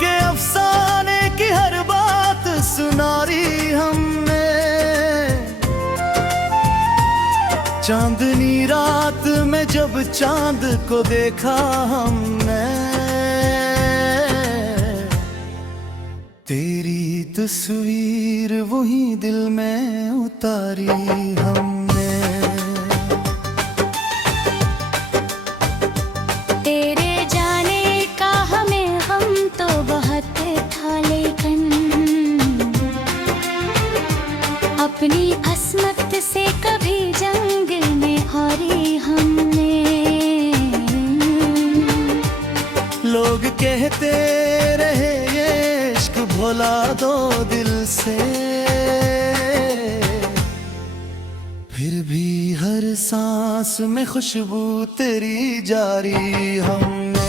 के अफसाने की हर बात सुनारी हमने। चांदनी रात में जब चांद को देखा हमने, तेरी तस्वीर वही दिल में उतारी हमने। तेरे जाने का हमें हम तो बहुत था, लेकिन अपनी अस्मत से कभी जंग में हारी हमने। लोग कहते रहे ये इश्क भुला दो दिल से, फिर भी हर सांस में खुशबू तेरी जारी हमने।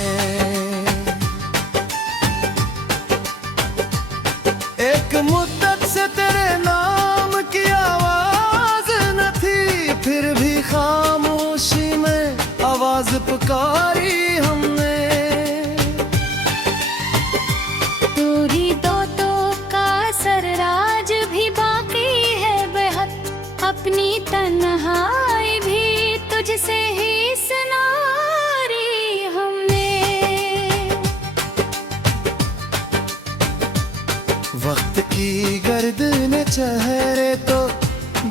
एक मुद्दत से तेरे नाम की आवाज न थी, फिर भी खामोशी में आवाज पुकारी हमने। दूरी दो तो का सरराज भी बाकी है बेहद, अपनी तन्हाई भी तुझसे ही सुनारी हमने। वक्त की गर्द ने चेहरे तो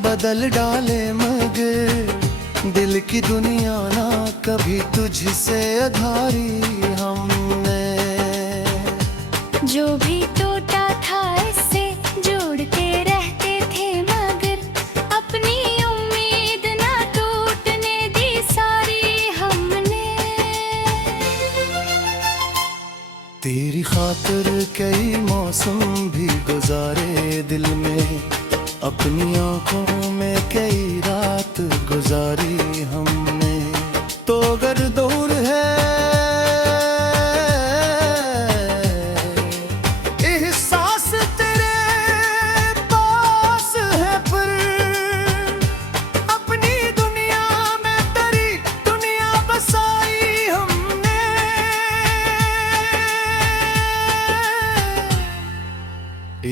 बदल डाले, मगर दिल की दुनिया ना कभी तुझसे अधारी हमने। जो भी टूटा था इससे जोड़ के रहते थे, मगर अपनी उम्मीद ना टूटने दी सारी हमने। तेरी खातिर कई मौसम भी गुजारे दिल में, अपनी आंखों में कई रात गुजारी हमने। तो अगर दूर है एहसास तेरे पास है, पर अपनी दुनिया में तेरी दुनिया बसाई हमने।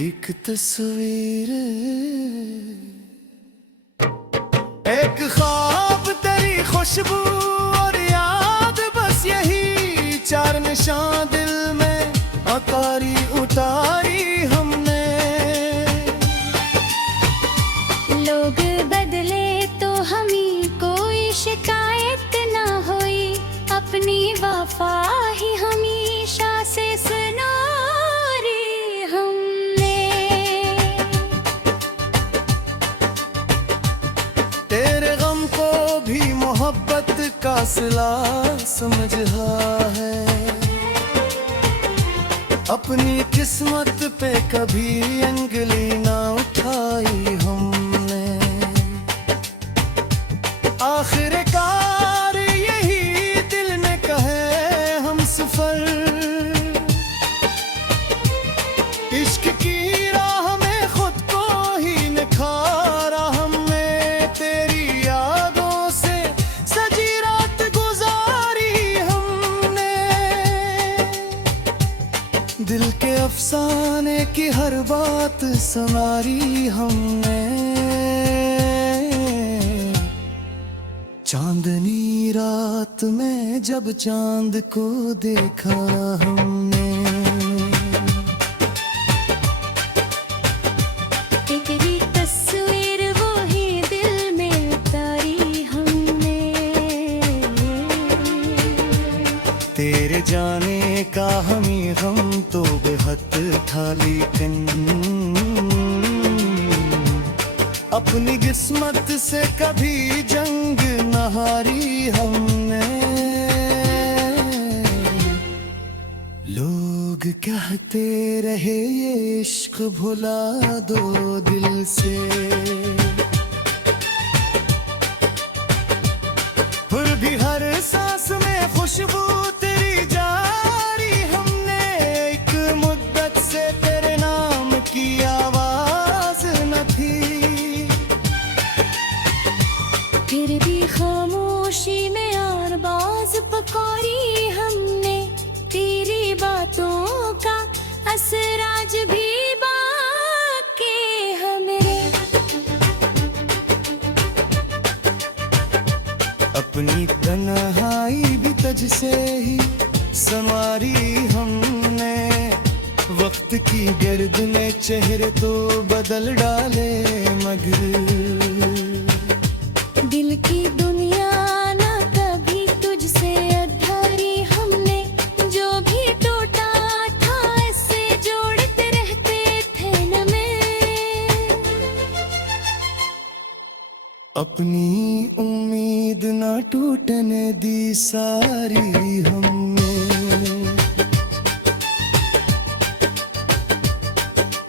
एक तस्वीर, एक ख्वाब, तेरी खुशबू और याद, बस यही चार निशान दिल में आकारी उतारी हमने। लोग बदले तो हमें कोई शिकायत ना हुई, अपनी वफा ही हमेशा से सुनारी हमने। तेरे गम को भी मोहब्बत का सिला समझा है, अपनी किस्मत पे कभी अंगली ना उठाई हमने। आखिरकार यही दिल ने कहे हम सफर, इश्क की राह में खुद को ही निखारा हमने। तेरी यादों से सजी रात गुजारी हमने, दिल के अफसाने की हर बात संवारी हमने। चांदनी रात में जब चांद को देखा हमने, तेरी तस्वीर वो ही दिल में उतारी हमने। तेरे जाने का हमें गम तो बेहद था, लेकिन अपनी किस्मत से कभी जंग न हारी हमने। लोग कहते रहे ये इश्क भुला दो दिल से, फिर भी हर सांस में खुशबू तेरी जारी हमने। एक मुद्दत से तेरे नाम की आवाज न थी, फिर भी खामोशी में आवाज पुकारी हमने। तेरी बातों का असराज भी बाकी हमरे। अपनी तन्हाई भी तुझसे ही संवारी हमने, वक्त की गर्द में चेहरे तो बदल डाले मगर दिल की दुनिया ना कभी तुझसे अधारी हमने, जो भी टूटा था इससे जोड़ते रहते थे न में। अपनी उम्मीद ना टूटने दी सारी हमने।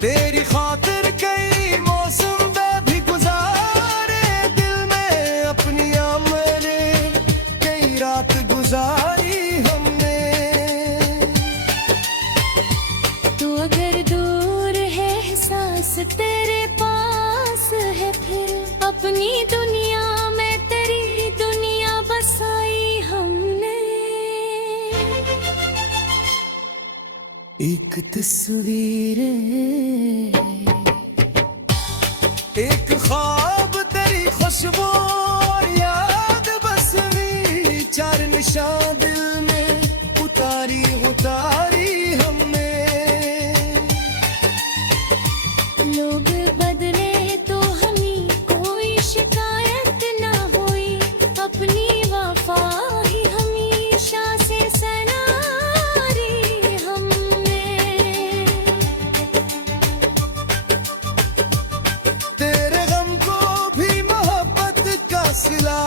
तेरी खातिर कई मौसम भी गुजारे दिल में, अपनी आमरे कई रात गुजारी हमने। तू अगर दूर है एहसास तेरे पास है, फिर अपनी दुनिया में तेरी दुनिया बसाई हमने। एक तस्वीर एक ख्वाब तेरी खुशबू और याद बस भी, चार निशान दिल में उतारी उतारी हमने। लोग बदले तो हमें कोई शिकायत ना हुई, अपनी वफा ही हमेशा से सनारी हमने। तेरे गम को भी मोहब्बत का सिला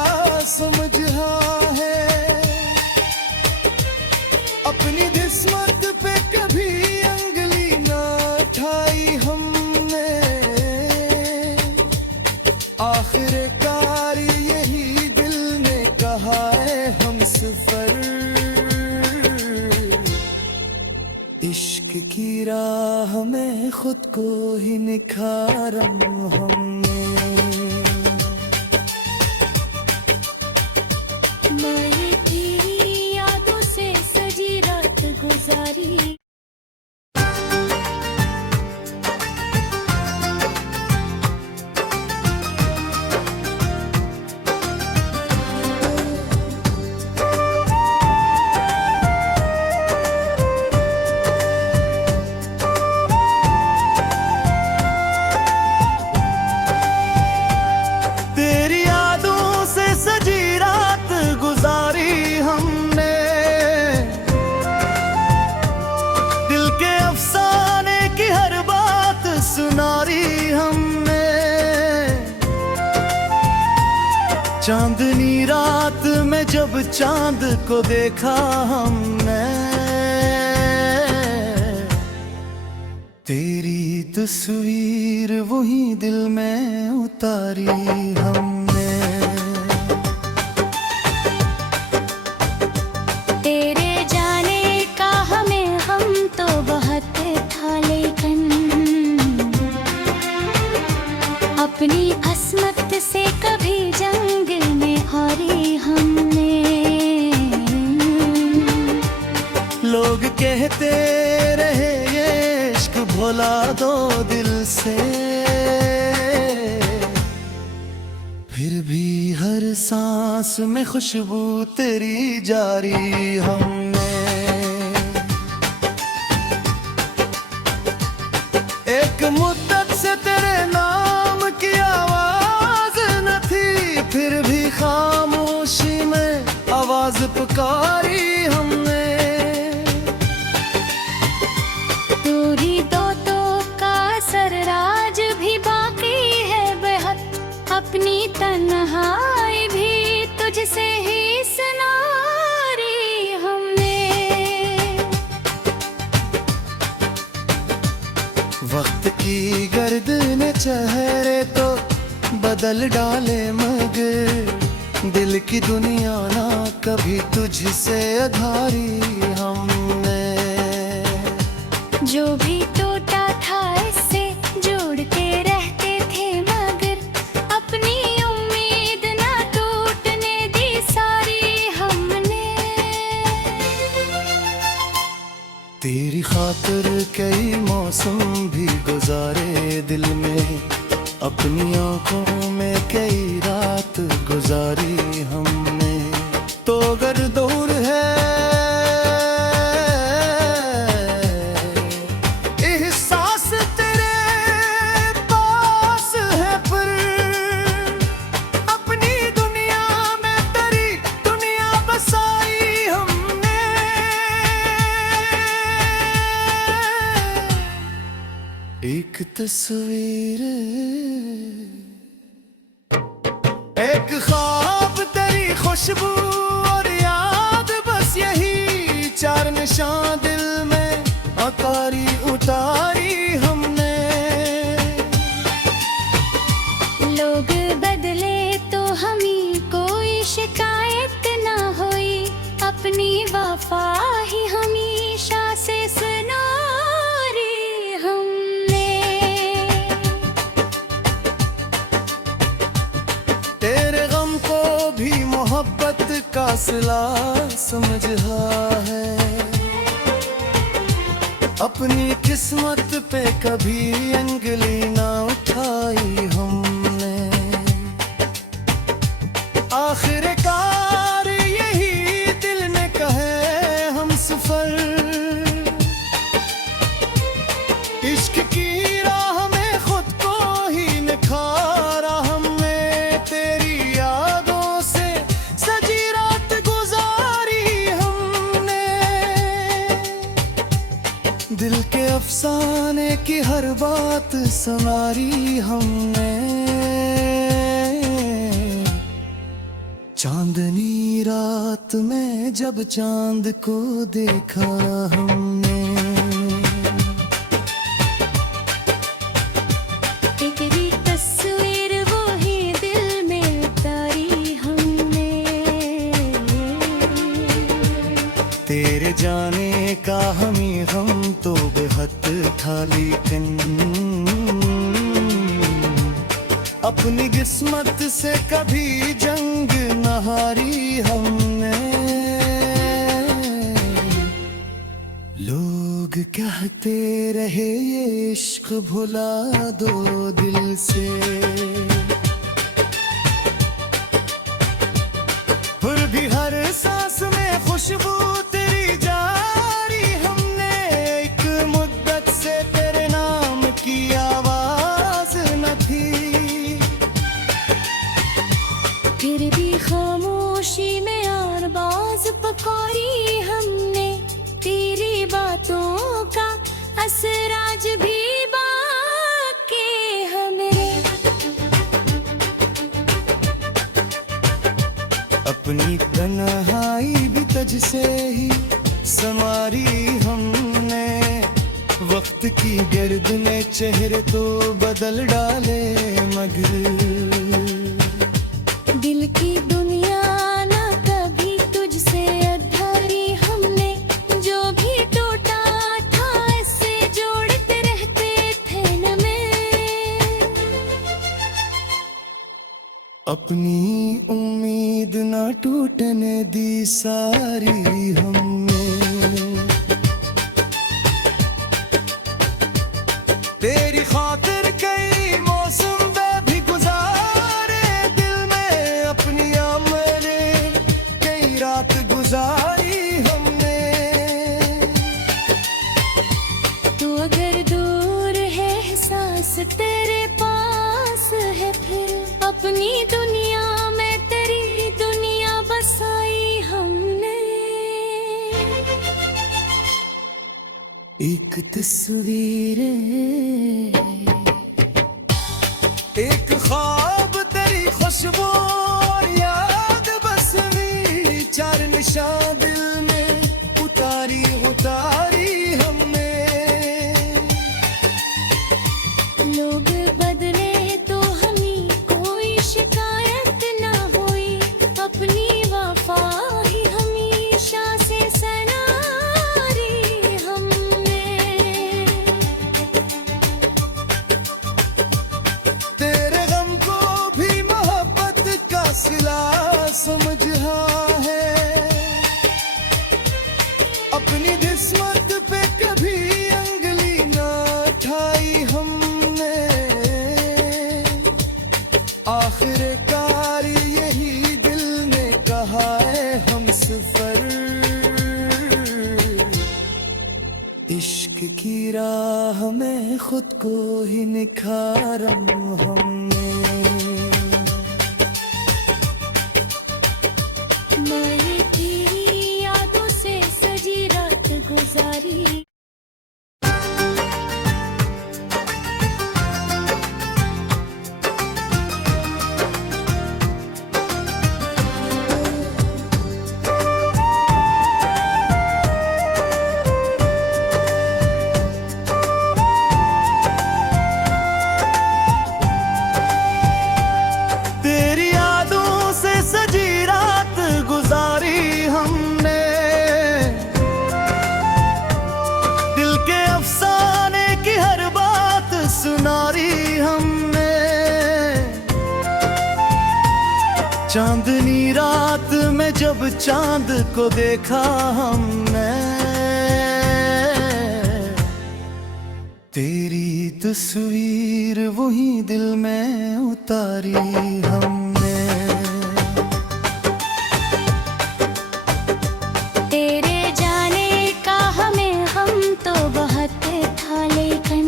समझा है, अपनी किस्मत पे कभी अंगली ना उठाई हमने। आखिरकार यही दिल ने कहा है हम सफर, इश्क की राह में खुद को ही निखारा हमने। मैं तेरी यादों से सजी रात गुजारी। तेरी यादों से सजी रात गुजारी हमने, दिल के अफसाने की हर बात सुनारी हमने। चांदनी रात में जब चांद को देखा हमने, तेरी तस्वीर वही दिल में उतारी हमने। तेरे जाने का हमें हम तो बहुत था, लेकिन अपनी अस्मत से कभी जंग में हारी हमने। लोग कहते रहे ये इश्क भुला दो दिल से, फिर भी हर सांस में खुशबू तेरी जारी हमने। एक मुद्दत से तेरे नाम की आवाज न थी, फिर भी खामोशी में आवाज पुकारी हमने। दूरी दो तो का सरराज भी बाकी है बेहद, अपनी तन्हाई भी तुझसे ही सुनारी हमने। वक्त की गर्द ने चेहरे तो बदल डाले मगर दिल की दुनिया ना कभी तुझसे अधारी हमने। जो भी टूटा था इससे जोड़ के रहते थे, मगर अपनी उम्मीद ना टूटने दी सारी हमने। तेरी खातिर कई मौसम भी गुजारे दिल में, अपनी आंखों में कई रात गुजारी हमने। तो अगर दूर है एहसास तेरे पास है, पर अपनी दुनिया में तेरी दुनिया बसाई हमने। एक तस्वीर, एक ख्वाब, तेरी खुशबू और याद, बस यही चार निशान दिल में अकारी उतारी हमने। लोग बदले तो हमें कोई शिकायत ना हुई, अपनी वफा ही हमेशा से सुनारी हमने। तेरे गम को भी मोहब्बत का सिला समझा है, अपनी किस्मत पे कभी अंगली ना उठाई हमने। आखिरकार यही दिल ने कहे हम सफर, इश्क की राह में खुद को ही निखारा हमने। तेरी यादों से सजी रात गुजारी हमने, दिल के अफसाने की हर बात संवारी हमने। चांदनी रात में जब चांद को देखा हमने, तेरी तस्वीर वो ही दिल में उतारी हमने। तेरे जाने का हमें गम तो बेहद था, लेकिन अपनी किस्मत से कभी जंग न हारी हमने। लोग कहते रहे ये इश्क भुला दो दिल से, फिर भी हर सांस में खुशबू तेरी जारी हमने। एक मुद्दत से तेरे नाम की आवाज न थी, फिर भी खामोशी में और बाज पकौड़ी हमने। तेरी बातों का असर आज भी बाकी हमरे। अपनी तन्हाई भी तुझ से ही संवारी हमने। वक्त की गर्द में चेहरे तो बदल डाले, मगर दिल की दुनिया ना कभी तुझसे अधारी हमने। जो भी टूटा था इससे जोड़ते रहते थे न में। अपनी उम्मीद ना टूटने दी सारी हमने। तेरी खातिर कई मौसम भी गुजारे दिल में, अपनी आमरे कई रात गुजारी हमने। तो अगर दूर है एहसास तेरे पास है, फिर अपनी दुनिया में तेरी दुनिया बसाई हमने। एक तस्वीर, एक ख्वाब, तेरी खुशबू और याद, बस भी चार निशान दिल में उतारी उतारी हमने। लोग बदले तो हमें कोई शिकायत ना हुई, अपनी वफा ही हमेशा से सनारी हमने। तेरे गम को भी मोहब्बत का सिला समझा है, की राह में खुद को ही निखारा हमने। मैं तेरी यादों से सजी रात गुजारी। तेरी यादों से सजी रात गुजारी हमने, दिल के अफसाने की हर बात सुनारी हमने। चांदनी रात में जब चांद को देखा हमने, तेरी तस्वीर वही दिल में उतारी हमने। तेरे जाने का हमें हम तो बहुत था, लेकिन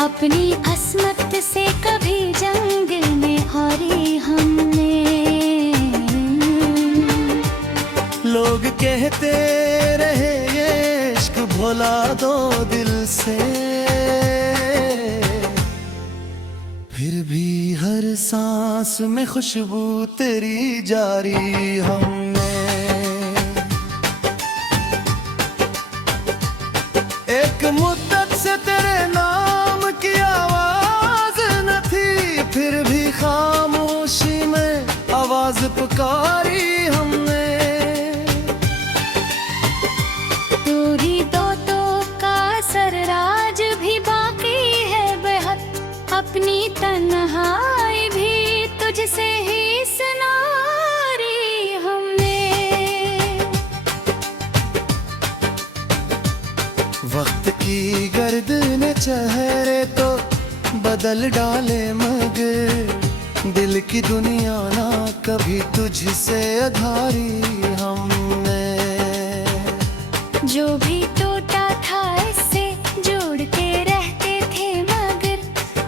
अपनी अस्मत से कभी जंग में हारी हमने। लोग कहते रहे ये इश्क भुला दो दिल से, फिर भी हर सांस में खुशबू तेरी जारी हमने। एक मुद्दत से तेरे नाम की आवाज न थी, फिर भी खामोशी में आवाज पुकारी हमने। दूरी दो का असर राज भी बाकी है बेहद, अपनी तन्हाई भी तुझसे ही सुनारी हमने। वक्त की गर्द ने चेहरे तो बदल डाले, मगर दिल की दुनिया ना कभी तुझसे अधारी हमने। जो भी टूटा था इससे जोड़ के रहते थे, मगर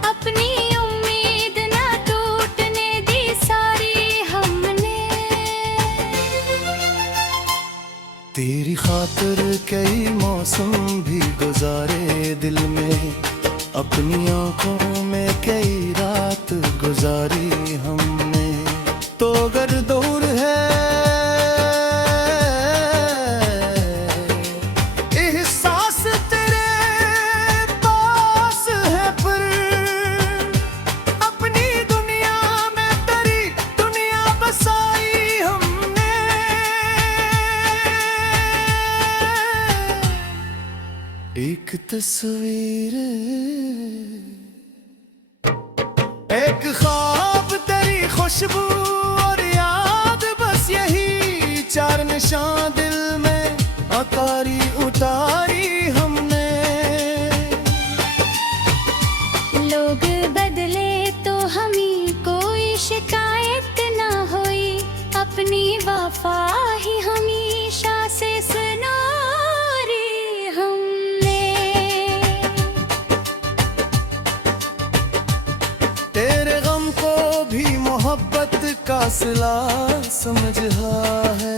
अपनी उम्मीद ना टूटने दी सारी हमने। तेरी खातिर कई मौसम भी गुजारे दिल में, अपनी आंखों में कई रात गुजारी हमने। तो अगर दूर है एहसास तेरे पास है, पर अपनी दुनिया में तेरी दुनिया बसाई हमने। एक तस्वीर, एक ख्वाब, तेरी खुशबू और याद, बस यही चार निशान दिल में उतारी हमने। लोग बदले तो हमें कोई शिकायत ना हुई, अपनी वफा ही हमेशा से सुनारी हमने। तेरे गम को भी मोहब्बत का सिला समझा है,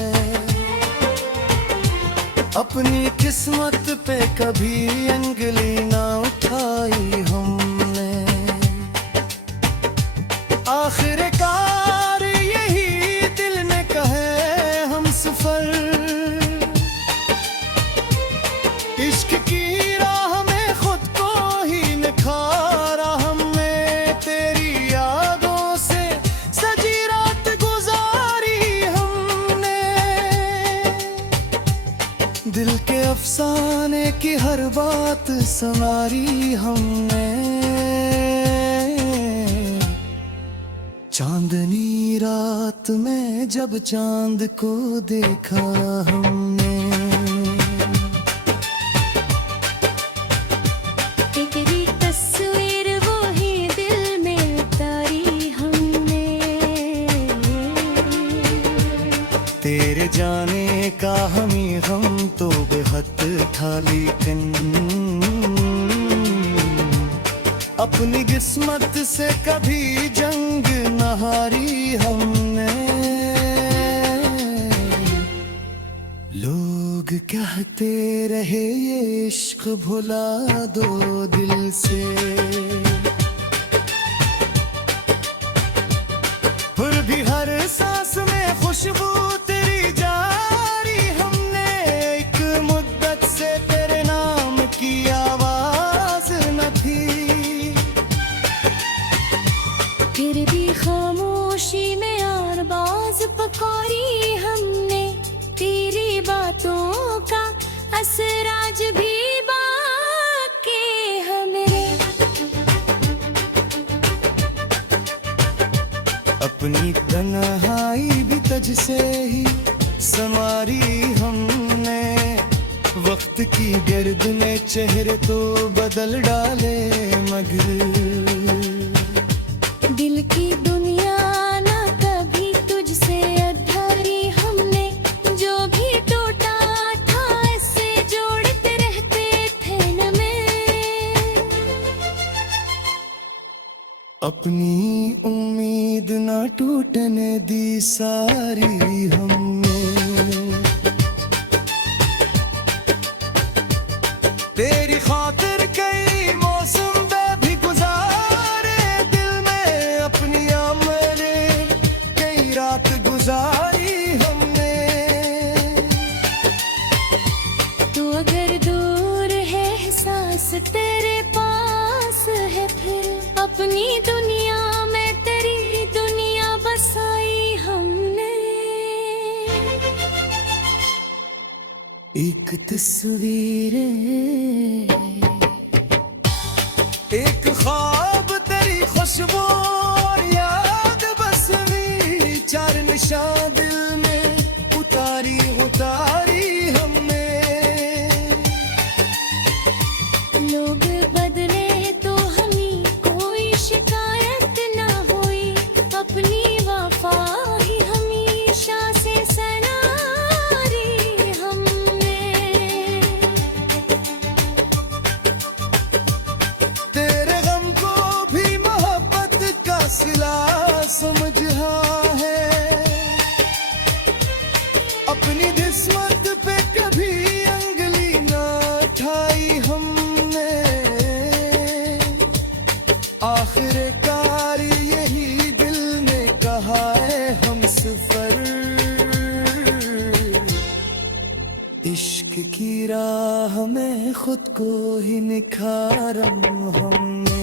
अपनी किस्मत पे कभी अंगली ना उठाई हमने। आखिरकार यही दिल ने कहे हम सफर, इश्क की राह में खुद को ही निखारा हमने। तेरी यादों से सजी रात गुजारी हमने, दिल के अफसाने की हर बात संवारी हमने। चांदनी रात में जब चांद को देखा हमने, तेरी तस्वीर वो ही दिल में उतारी हमने। तेरे जाने का हमें हम तो बेहद था लेकिन अपनी किस्मत से कभी जंग न हारी हमने। लोग कहते रहे ये इश्क भुला दो दिल से, फिर भी हर सांस में खुशबू तेरी जारी हमने। एक मुद्दत से तेरे नाम की आवाज न थी, फिर भी खामोशी में यार बाज पकौड़ी हमने। तेरी बातों का असर आज भी बाकी हमरे। अपनी तन्हाई भी तुझ से ही संवारी हमने। वक्त की गर्द में चेहरे तो बदल डाले मगर दिल की दुनिया ना कभी तुझसे अधारी हमने। जो भी टूटा था इससे जोड़ते रहते थे न में। अपनी उम्मीद ना टूटने दी सारी हमने। तेरी खातिर कई मौसम भी गुजारे दिल में। अपनी मेरे कई रात गुजारी हमने। तू अगर दूर है एहसास तेरे पास है, फिर अपनी दुनिया में तेरी दुनिया बसाई हमने। एक तस्वीर, एक ख्वाब, तेरी खुशबू और याद बस भी। चार निशान दिल में उतारी उतारी हमने। लोग बदले तो हमें कोई शिकायत ना हुई। अपनी वफा ही हमेशा से सनारी हमने। तेरे गम को भी मोहब्बत का सिला समझा है। अपनी किस्मत पे कभी अंगली ना उठाई हमने। आखिरकार यही दिल ने कहा है हम सफर। इश्क की राह में खुद को ही निखारा हमने।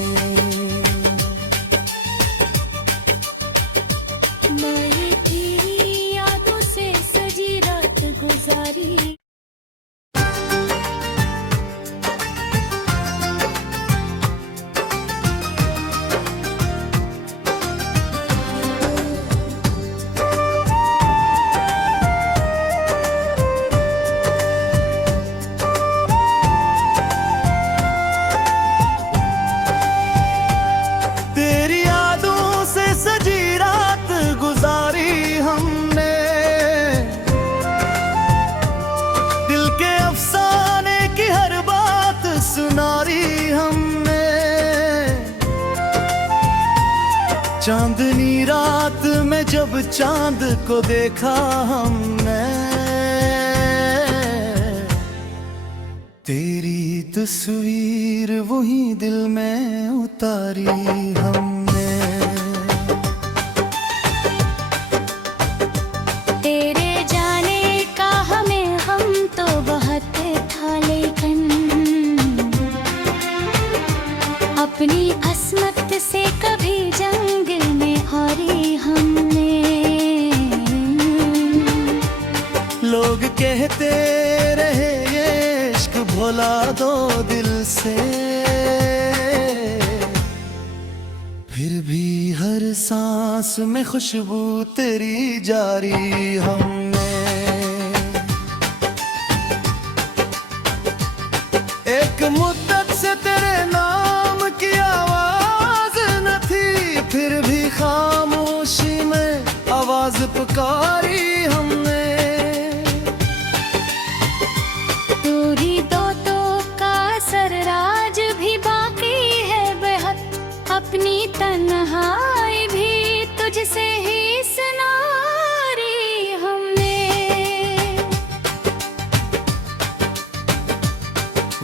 मैं तेरी यादों से सजी रात गुजारी। तेरी यादों से सजी रात गुजारी हमने। दिल के अफसाने की हर बात सुनारी हमने। चांदनी रात में जब चांद को देखा हमने। तेरी तस्वीर वही दिल में उतारी हमने। तेरे जाने का हमें हम तो बहुत था लेकिन अपनी अस्मत से कभी जंग में हारी हमने। लोग कहते रहे ये इश्क भुला दो दिल से, फिर भी हर सांस में खुशबू तेरी जारी हमने। एक मुद्दत से तेरे नाम की आवाज न थी, फिर भी खामोशी में आवाज पुकारी हमने। दूरी दो तन्हाई भी तुझसे ही सुनारी हमने।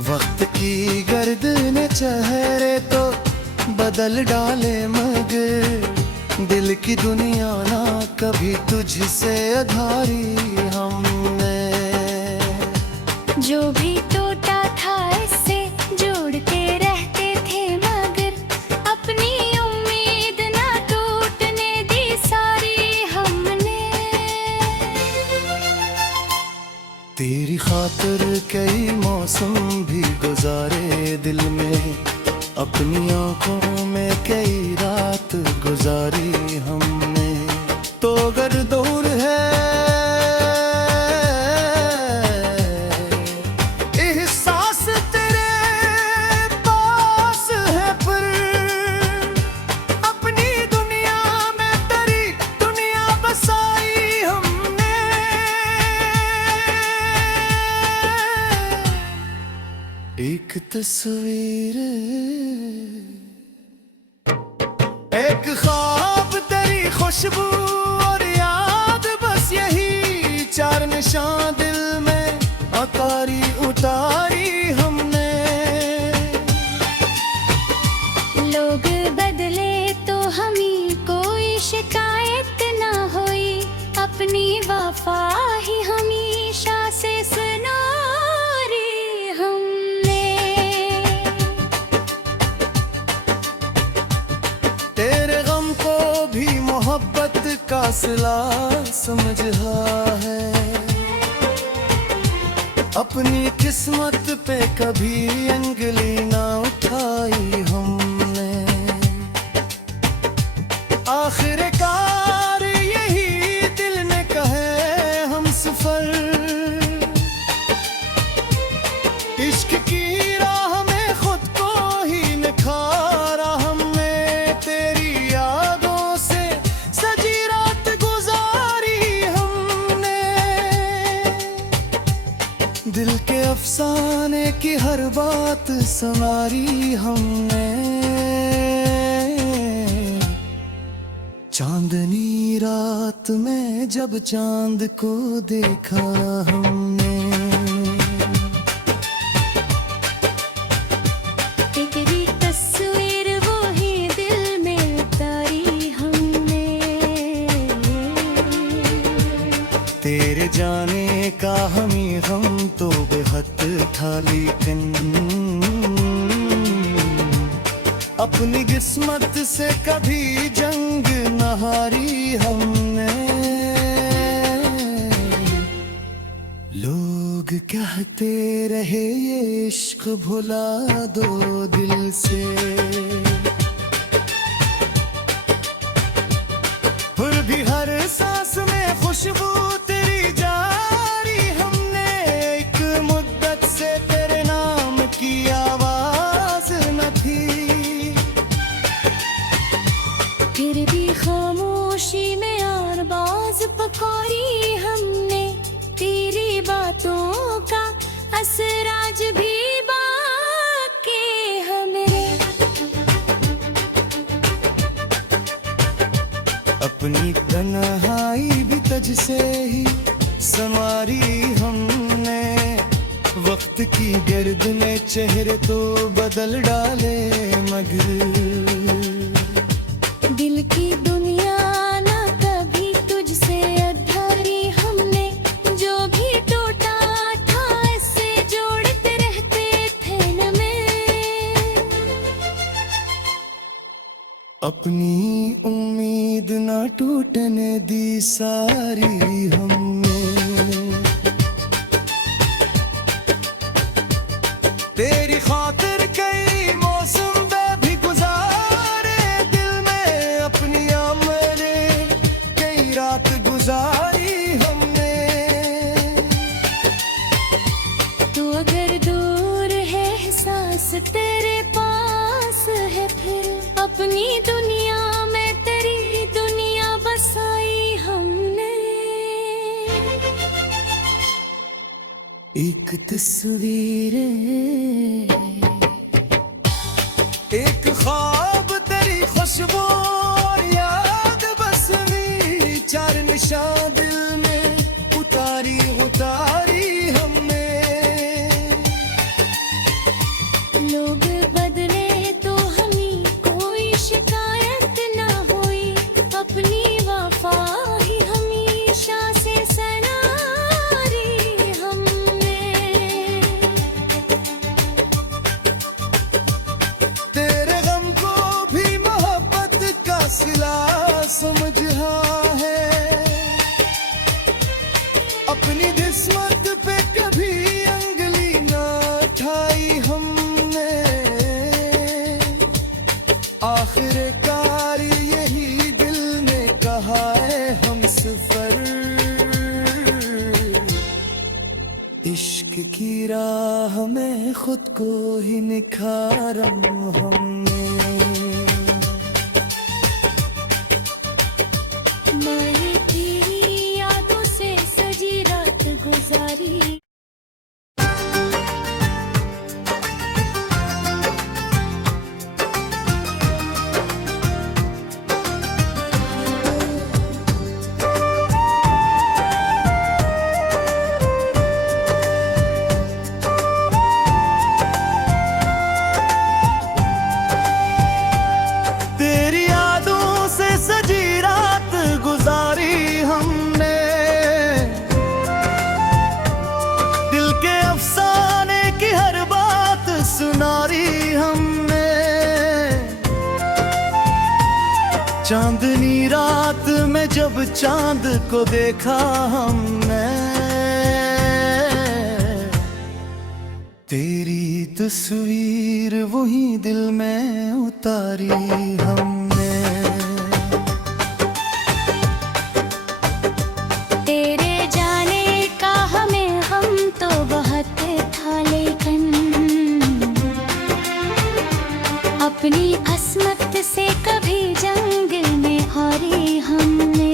वक्त की गर्द ने चेहरे तो बदल डाले मगर दिल की दुनिया ना कभी तुझसे अधारी हमने। जो भी टूटा था इससे जोड़ते रहते थे मगर अपनी उम्मीद ना टूटने दी सारी हमने। तेरी खातिर कई मौसम भी गुजारे दिल में, अपनी आंखों में कई रात गुजारी हमने। तो अगर दूर है एहसास तेरे पास है, पर अपनी दुनिया में तेरी दुनिया बसाई हमने। एक तस्वीर, एक ख्वाब, तेरी खुशबू और याद, बस यही चार निशान दिल में अकारी उतारी हमने। लोग बदले तो हमी कोई शिकायत ना हुई, अपनी वफा ही हमेशा से सुनारी हमने। तेरे गम को भी मोहब्बत का सिला समझा है, अपनी किस्मत पे कभी अंगली ना उठाई हमने। आखिरकार यही दिल ने कहे हम सफर, इश्क की राह में खुद को ही निखारा हमने। तेरी यादों से सजी रात गुजारी हमने, दिल के अफसाने की हर बात संवारी हमने। चांदनी रात में जब चांद को देखा हमने, तेरी तस्वीर वो ही दिल में उतारी हमने। तेरे जाने का हमी हम तो बेहद था, लेकिन अपनी किस्मत से कभी जंग न हारी हमने। लोग कहते रहे ये इश्क भुला दो दिल से, फिर भी हर सांस में खुशबू तेरी जारी हमने। एक मुद्दत से तेरे नाम की आवाज न थी, फिर भी खामोशी में आरबाज पकारी हमने। तेरी बातों का असर आज भी बाकी हमरे। अपनी तन्हाई भी तुझसे ही संवारी हमने। वक्त की गर्द में चेहरे तो बदल डाले मगर दिल की दुनिया ना कभी तुझसे अधारी हमने। जो भी टूटा था इससे जोड़ते रहते थे न में। अपनी उम्मीद ना टूटने दी सारी हमने। तेरी खातिर कई मौसम भी गुजारे दिल में, अपनी मेरे कई रात गुजारी हमने। तू अगर दूर है एहसास तेरे पास है, फिर अपनी दुनिया में तेरी दुनिया बसाई हमने। एक तस्वीर, एक ख्वाब, तेरी खुशबू और याद बस भी चार निशान दिल में उतारी उतारी हमने। लोग बदले तो हमें कोई शिकायत ना हुई, अपनी वफा ही हमेशा से सनारी हमने। तेरे गम को भी मोहब्बत का सिला समझा है, अपनी किस्मत पे कभी अंगली ना उठाई हमने। आखिरकार यही दिल ने कहा है हम सफर, इश्क की राह में खुद को ही निखारा हमने। मैं तेरी यादों से सजी रात गुजारी। तेरी यादों से सजी रात गुजारी हमने, दिल के अफसाने की हर बात सुनारी हमने। चांदनी रात में जब चांद को देखा हमने, तेरी तस्वीर वही दिल में उतारी हमने। तेरे जाने का हमें हम तो बहुत था, लेकिन अपनी अस्मत से कभी जंग में हारी हमने।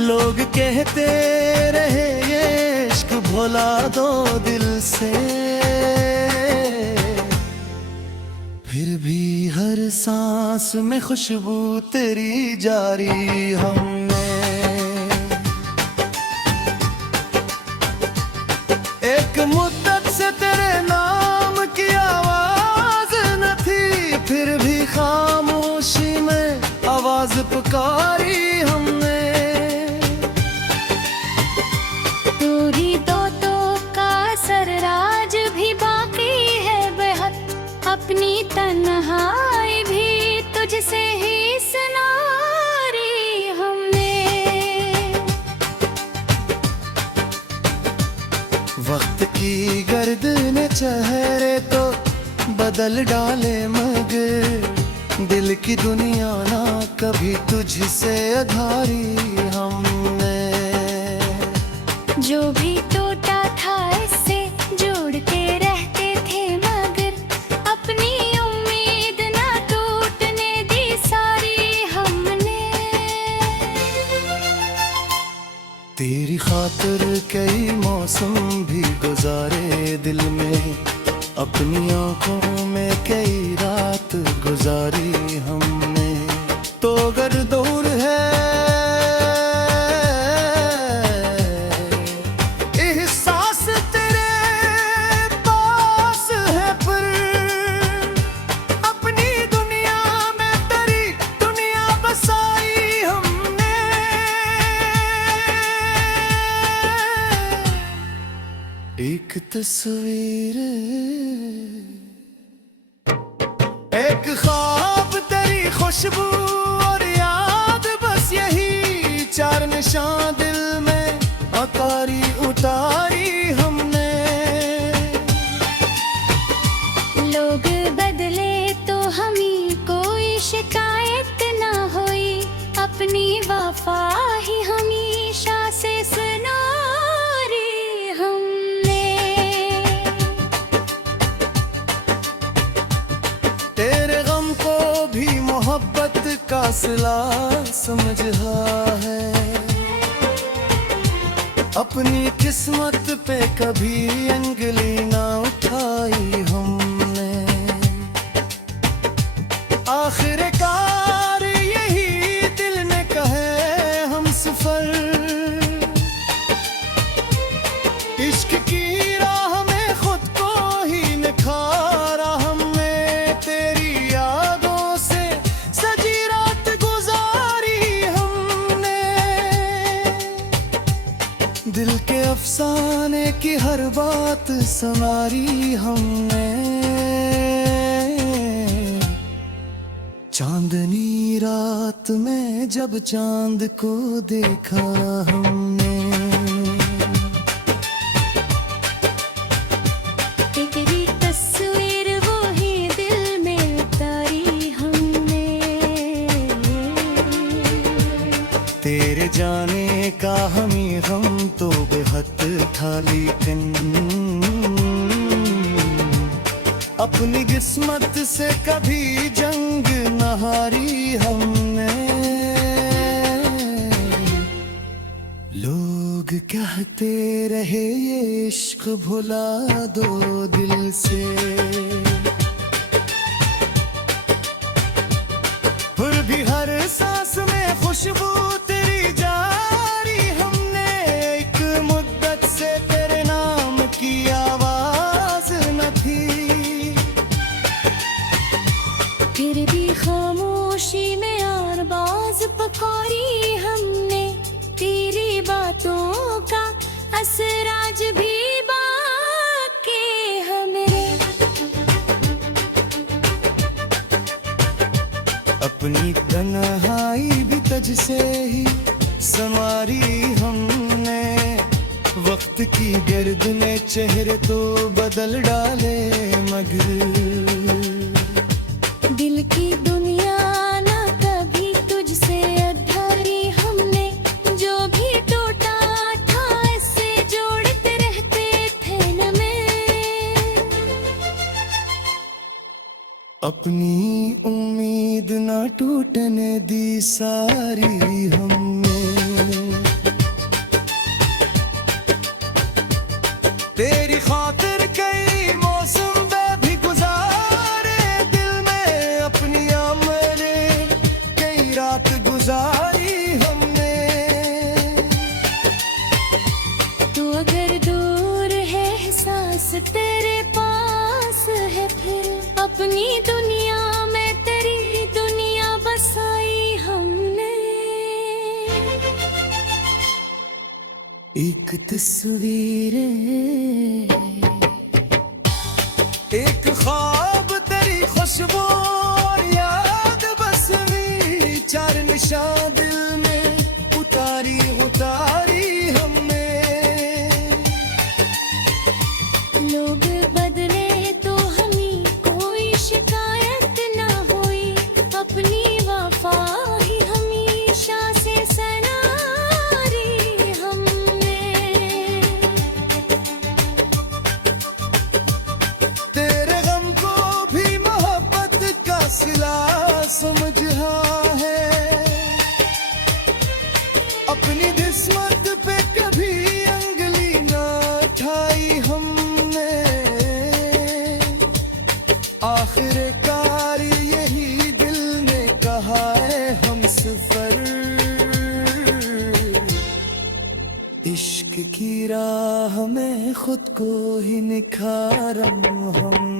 लोग कहते रहे ये इश्क भुला दो दिल से, फिर भी हर सांस में खुशबू तेरी जारी हमने। एक मुद्दत से तेरे नाम की आवाज न थी, फिर भी खामोशी में आवाज पुकारी हमने। दूरी दो तो का सरराज भी बाकी है बेहद, अपनी तन्हाई भी तुझसे ही सुनारी हमने। वक्त की गर्द ने चेहरे तो बदल डाले, मगर दिल की दुनिया ना कभी तुझसे अधारी हमने। जो भी टूटा था इससे जोड़ के रहते थे, मगर अपनी उम्मीद ना टूटने दी सारी हमने। तेरी खातिर कई मौसम भी गुजारे दिल में, अपनी आंखों में कई रात गुजारी हमने। तो अगर दूर है एहसास तेरे पास है, पर अपनी दुनिया में तेरी दुनिया बसाई हमने। एक तस्वीर, एक ख्वाब, तेरी खुशबू और याद, बस यही चार निशान दिल में उतारी उतारी हमने। लोग बदले तो हमें कोई शिकायत ना हुई, अपनी वफा ही हमेशा से सुनारी हमने। तेरे गम को भी मोहब्बत का सिला समझा है, अपनी किस्मत पे कभी अंगली ना उठाई हमने। इश्क की राह में खुद को ही निखारा हमने, तेरी यादों से सजी रात गुजारी हमने। दिल के अफसाने की हर बात संवारी हमने, चांदनी रात में जब चांद को देखा हमने। तेरी तस्वीर वो ही दिल में उतारी हमने, तेरे जाने का हमें गम तो बेहद था, लेकिन अपनी किस्मत से कभी जंग न हारी हमने। लोग कहते रहे ये इश्क भुला दो दिल से, फिर भी हर सांस में खुशबू तेरी जारी हमने। एक मुद्दत से तेरे नाम की आवाज न थी, फिर भी खामोशी में और बाज पकौड़ी हमने। तेरी बातों का असर आज भी बाकी हमरे। अपनी तन्हाई भी तुझ से ही संवारी हमने। वक्त की गर्द में चेहरे तो बदल डाले, मगर दिल की दुनिया ना कभी तुझसे अधारी हमने। जो भी टूटा था इससे जोड़ते रहते थे न में। अपनी उम्मीद ना टूटने दी सारी हमने। तेरी खातिर कई मौसम भी गुजारे दिल में, अपनी मेरे कई रात गुजारी हमने। तू अगर दूर है एहसास तेरे पास है, फिर अपनी दुनिया में तेरी दुनिया बसाई हमने। एक तस्वीर एक ख्वाब तेरी खुशबू और याद बस हुई, चार निशान दिल में उतारी उतारी हमने। लोग बदले तो हमें कोई शिकायत ना हुई। अपनी वफा ही हमेशा से सनारी हमने। तेरे गम को भी मोहब्बत का सिला समझा है। अपनी किस्मत पे कभी अंगली ना उठाई हमने। आखिरकार यही दिल ने कहा है हम सफर। इश्क की राह में खुद को ही निखारा हम।